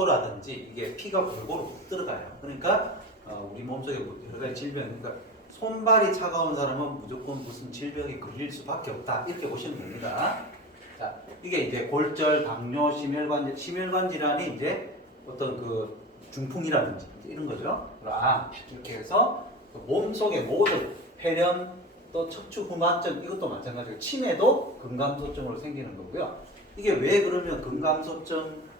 수토라든지 이게 피가 골고루 못 들어가요. 그러니까 우리 몸속에 여러 가지 질병, 그러니까 손발이 차가운 사람은 무조건 무슨 질병이 걸릴 수밖에 없다. 이렇게 보시면 됩니다. 자, 이게 이제 골절, 당뇨, 심혈관 질환이 이제 어떤 그 중풍이라든지 이런 거죠. 이렇게 해서 몸속의 모든 폐렴, 또 척추 후만증 이것도 마찬가지고 치매도 근감소증으로 생기는 거고요. 이게 왜 그러면 근감소증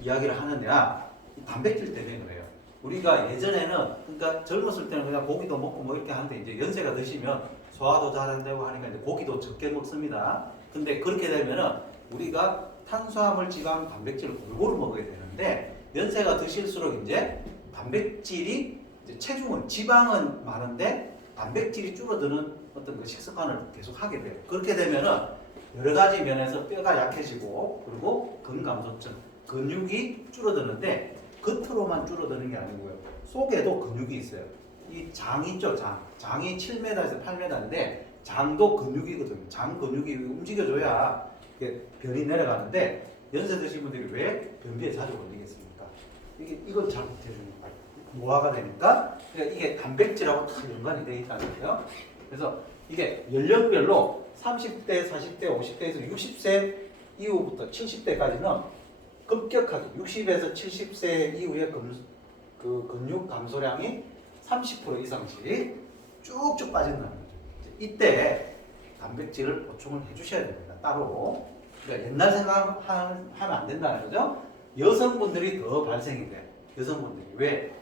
이야기를 하느냐? 단백질 때문에 그래요. 우리가 예전에는 그러니까 젊었을 때는 그냥 고기도 먹고 뭐 이렇게 하는데 이제 연세가 드시면 소화도 잘 안 되고 하니까 이제 고기도 적게 먹습니다. 근데 그렇게 되면은 우리가 탄수화물, 지방, 단백질을 골고루 먹어야 되는데 연세가 드실수록 이제 단백질이 이제 체중은 지방은 많은데 단백질이 줄어드는 어떤 그 식습관을 계속 하게 돼요. 그렇게 되면은 여러 가지 면에서 뼈가 약해지고 그리고 근감소증, 근육이 줄어드는데 겉으로만 줄어드는 게 아니고요. 속에도 근육이 있어요. 이 장 있죠, 장. 장이 7m에서 8m인데 장도 근육이거든요. 장 근육이 움직여줘야 변이 내려가는데 연세 드신 분들이 왜 변비에 자주 걸리겠습니까? 이걸 잘 못해주니까 노화가 되니까 그러니까 이게 단백질하고 다 연관이 되어 있다는 거예요. 그래서 이게 연령별로 30대, 40대, 50대에서 60세 이후부터 70대까지는 급격하게 60에서 70세 이후에 그 근육 감소량이 30% 이상씩 쭉쭉 빠진다는 거죠. 이때 단백질을 보충을 해주셔야 됩니다. 따로. 그러니까 옛날 생각하면 안 된다는 거죠. 여성분들이 더 발생이 돼요. 여성분들이 왜?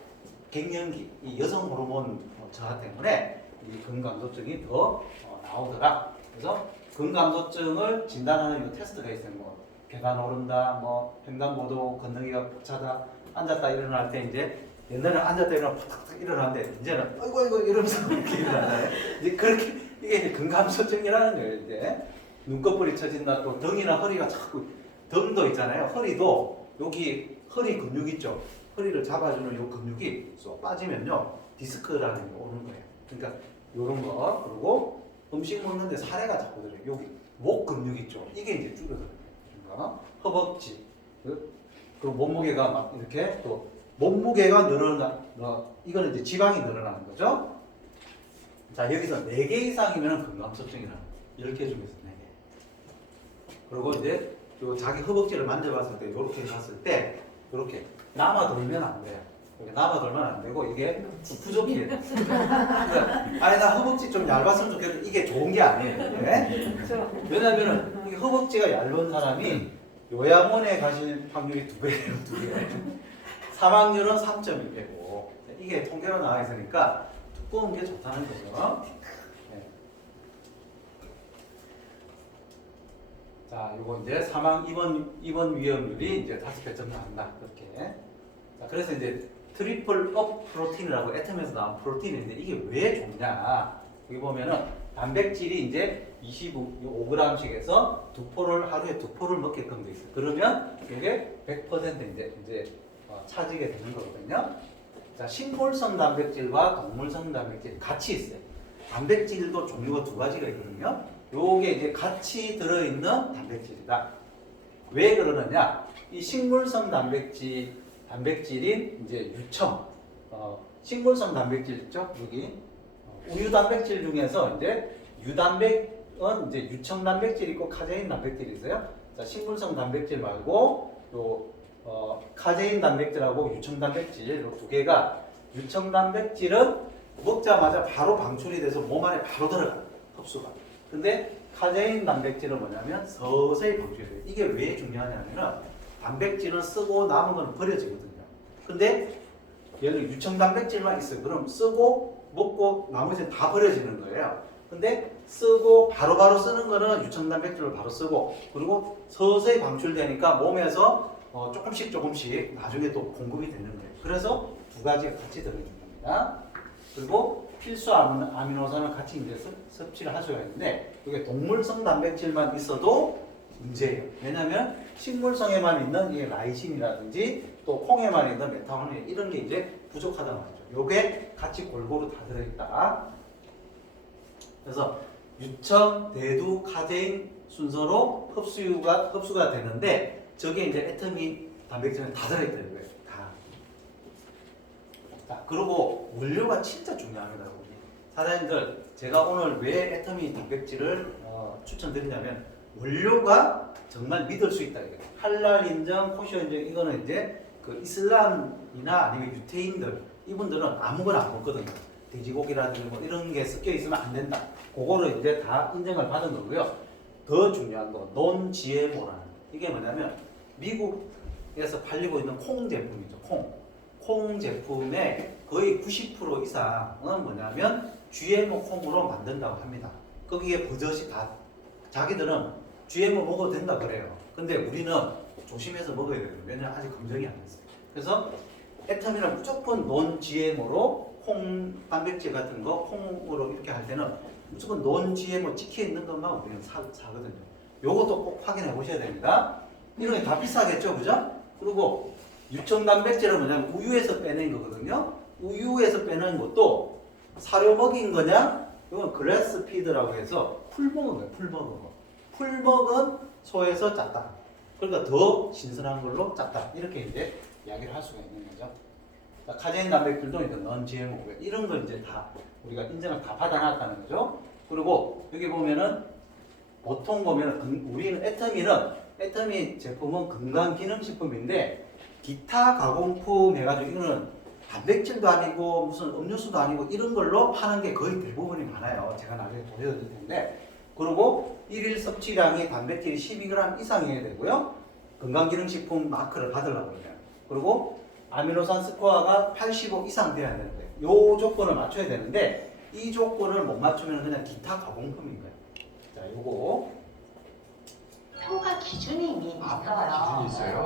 갱년기, 이 여성 호르몬 저하 때문에 이 근감소증이 더 나오더라. 그래서 근감소증을 진단하는 이 테스트가 있어요. 뭐 계단 오른다, 뭐 횡단보도 건너기가 벅차다, 앉았다 일어날 때 이제 옛날에는 앉았다 일어나 팍팍 일어나는데 이제는 아이고 이러면서 이렇게 일어나요. 이제 그렇게 이게 이제 근감소증이라는 거예요. 이제 눈꺼풀이 처진다, 또 등이나 허리가 자꾸 등도 있잖아요. 허리도 여기 허리 근육 있죠. 허리를 잡아주는 이 근육이 쏙 빠지면요 디스크라는 게 오는 거예요. 그러니까 이런 거 그리고 음식 먹는데 살해가 자꾸 들어요. 여기 목 근육 있죠. 이게 이제 줄어들어요. 그러니까 허벅지 그리고 몸무게가 막 이렇게 또 몸무게가 이거는 이제 지방이 늘어나는 거죠. 자 여기서 4개 이상이면 근감소증이라는 거예요. 10개 중에서 4개. 그리고 이제 요 자기 허벅지를 만져봤을 때 이렇게 봤을 때 이렇게 남아돌면 안 돼요. 남아돌면 안 되고 이게 부족해요. 그러니까 아니 나 허벅지 좀 얇았으면 좋겠는데 이게 좋은 게 아니에요. 네? 왜냐면은 이 허벅지가 얇은 사람이 요양원에 가실 확률이 2배예요. 2배. 사망률은 3.1배고 이게 통계로 나와 있으니까 두꺼운 게 좋다는 거죠. 네. 자, 요거 이제 사망 입원 위험률이 이제 5배 정도 한다. 그렇게. 자, 그래서 이제 트리플 업 프로틴이라고 애텀에서 나온 프로틴인데 이게 왜 좋냐? 여기 보면은 단백질이 이제 25g씩에서 하루에 2포를 먹게끔 돼 있어요. 그러면 이게 100% 이제 차지게 되는 거거든요. 자, 식물성 단백질과 동물성 단백질이 같이 있어요. 단백질도 종류가 2가지가 있거든요. 요게 이제 같이 들어있는 단백질이다. 왜 그러느냐? 이 식물성 단백질인 이제 유청, 식물성 단백질 있죠? 여기 우유 단백질 중에서 이제 유단백은 이제 유청 단백질이 있고 카제인 단백질이 있어요. 자, 식물성 단백질 말고 또 카제인 단백질하고 유청 단백질 이 2개가 유청 단백질은 먹자마자 바로 방출이 돼서 몸 안에 바로 들어가요. 흡수가. 근데 카제인 단백질은 뭐냐면 서서히 방출이 돼요. 이게 왜 중요하냐면 단백질은 쓰고 남은 건 버려지거든요. 근데 얘는 유청 단백질만 있어요. 그럼 쓰고 먹고 나머지는 다 버려지는 거예요. 근데 쓰고 바로바로 쓰는 거는 유청 단백질로 바로 쓰고 그리고 서서히 방출되니까 몸에서 조금씩 나중에 또 공급이 되는 거예요. 그래서 2가지가 같이 들어있는 겁니다. 그리고 필수 아미노산을 같이 이제 섭취를 할 수가 있는데 이게 동물성 단백질만 있어도 문제예요. 왜냐하면 식물성에만 있는 이 라이신이라든지 또 콩에만 있는 메타올린 이런 게 이제 부족하단 말이죠. 요게 같이 골고루 다 들어있다. 그래서 유청, 대두, 카제인 순서로 흡수가 되는데 저게 이제 애터미 단백질은 다 들어있다 이거예요. 다. 자, 그리고 원료가 진짜 중요합니다. 우리 사장님들, 제가 오늘 왜 애터미 단백질을 추천드리냐면 원료가 정말 믿을 수 있다. 이거예요. 할랄 인정, 코시어 인정, 이거는 이제 그 이슬람이나 아니면 유태인들 이분들은 아무거나 안 먹거든요. 돼지고기라든지 뭐 이런 게 섞여 있으면 안 된다. 그거를 이제 다 인정을 받은 거고요. 더 중요한 건 논 GMO라는 이게 뭐냐면 미국에서 팔리고 있는 콩 제품이죠. 콩 제품의 거의 90% 이상은 뭐냐면 GMO 콩으로 만든다고 합니다. 거기에 버젓이 다 자기들은 GMO 먹어도 된다 그래요. 근데 우리는 조심해서 먹어야 돼요. 왜냐면 아직 검증이 안 됐어요. 그래서 애터미는 무조건 논 GMO로 콩 단백질 같은 거 콩으로 이렇게 할 때는 무조건 논 GMO 찍혀 있는 것만 우리는 사거든요. 요것도 꼭 확인해 보셔야 됩니다. 이런 게 다 비싸겠죠, 그죠? 그리고 유청 단백질은 뭐냐면 우유에서 빼낸 거거든요. 우유에서 빼낸 것도 사료 먹인 거냐? 이건 그래스 피드라고 해서 풀 먹은 거예요. 풀 먹은 소에서 짰다. 그러니까 더 신선한 걸로 짰다. 이렇게 이제 이야기를 할 수가 있는 거죠. 카제인 단백질도 이제 넌 GMO고요. 이런 거 이제 다 우리가 인정을 다 받아놨다는 거죠. 그리고 여기 보면은 보통 보면은 우리는 애터미 제품은 건강기능식품인데 기타 가공품 해가지고 이거는 단백질도 아니고 무슨 음료수도 아니고 이런 걸로 파는 게 거의 대부분이 많아요. 제가 나중에 보여드릴 텐데. 그리고 일일 섭취량이 단백질이 12g 이상이어야 되고요. 건강기능식품 마크를 받으려고 그래요. 그리고 아미노산 스코어가 85 이상 돼야 되는데 요 조건을 맞춰야 되는데 이 조건을 못 맞추면 그냥 기타 가공품인 거예요. 자, 요거 표가 기준이 이미 있어요. 기준이 있어요?